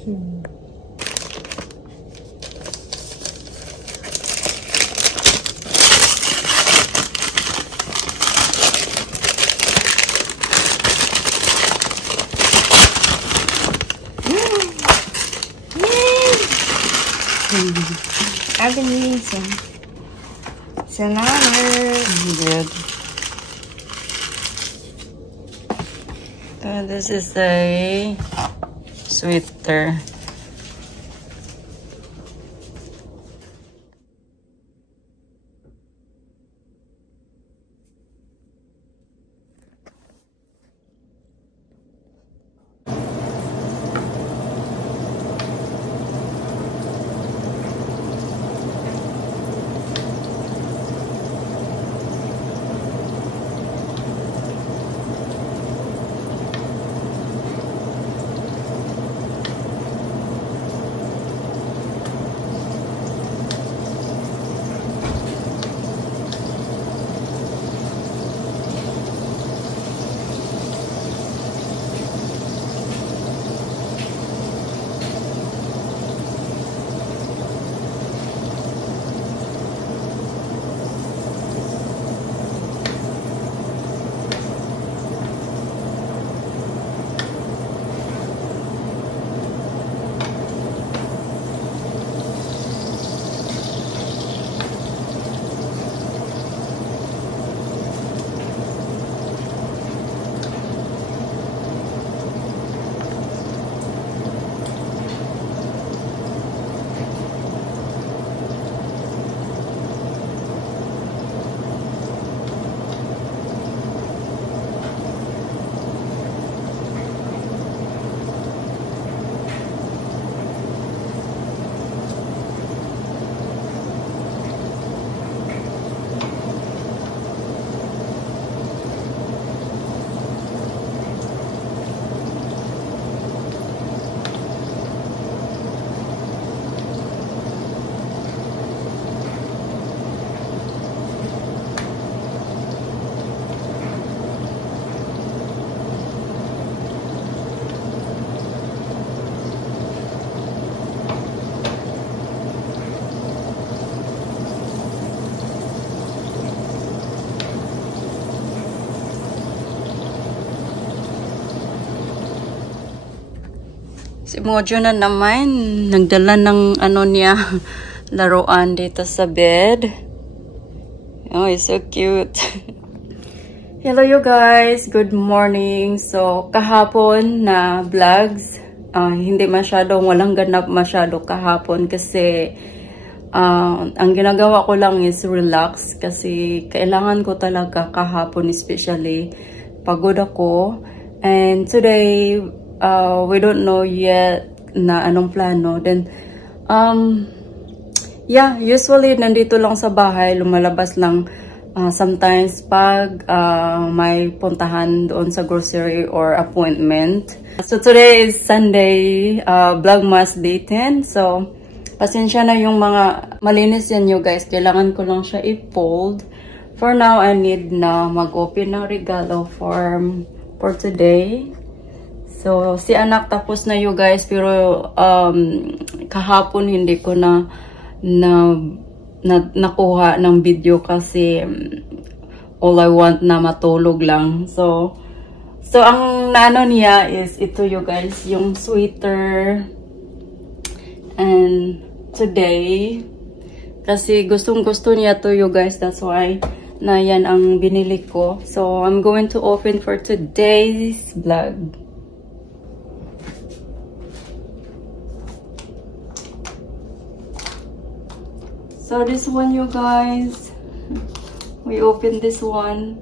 Hmm. I've been eating some. Salamat. Good. This is a sweater. Si Mojo na naman, nagdala ng ano niya, laruan dito sa bed. Oh, it's so cute. Hello you guys, good morning. So, kahapon na vlogs, hindi masyadong, walang ganap masyado kahapon kasi ang ginagawa ko lang is relax kasi kailangan ko talaga kahapon, especially pagod ako. And today, we don't know yet na anong plano. Then, yeah, usually nandito lang sa bahay, lumalabas lang sometimes pag may puntahan doon sa grocery or appointment. So, today is Sunday, Vlogmas Day 10. So, pasensya na yung mga malinis yan you guys. Kailangan ko lang siya i-fold. For now, I need na mag-open ng regalo for today. So, si anak tapos na you guys, pero kahapon hindi ko nakuha ng video kasi all I want na matulog lang. So ang naano niya is ito you guys, yung sweater. And today, kasi gustong-gusto niya to you guys, that's why na yan ang binili ko. So, I'm going to open for today's vlog. So this one you guys, we open this one.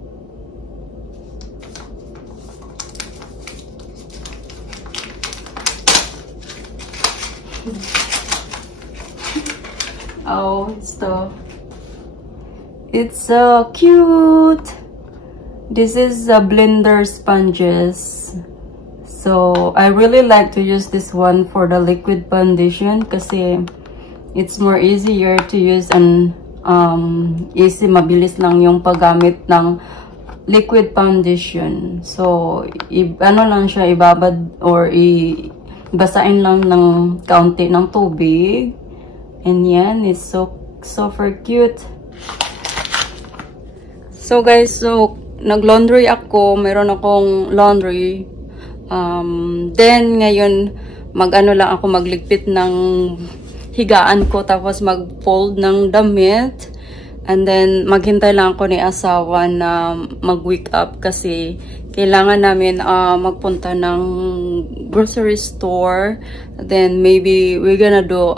Oh, it's so cute. This is a blender sponges. So I really like to use this one for the liquid foundation kasi it's more easier to use and easy, mabilis lang yung paggamit ng liquid foundation. So, ano lang siya, ibabad or basain lang ng kaunti ng tubig. And yan, it's so super cute. So guys, so nag-laundry ako. Meron akong laundry. Then ngayon, mag-ano lang ako, magligpit ng higaan ko. Tapos mag-fold ng damit. And then maghintay lang ako ni asawa na mag-wake up. Kasi kailangan namin magpunta ng grocery store. Then maybe we're gonna do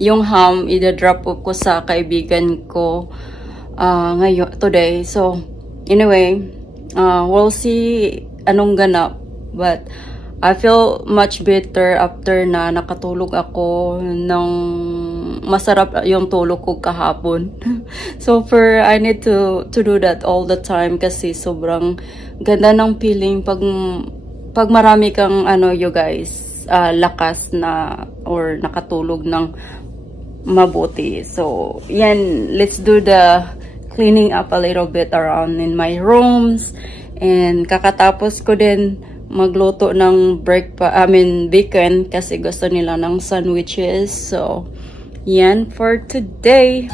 yung ham, i-drop off ko sa kaibigan ko ngayon, today. So, anyway, we'll see anong ganap. But, I feel much better after na nakatulog ako ng masarap yung tulog ko kahapon. So, I need to do that all the time kasi sobrang ganda ng feeling pag marami kang, you guys, lakas na or nakatulog ng mabuti. So, yan, let's do the cleaning up a little bit around in my rooms. And kakatapos ko din magluto ng bacon kasi gusto nila ng sandwiches. So, yan for today.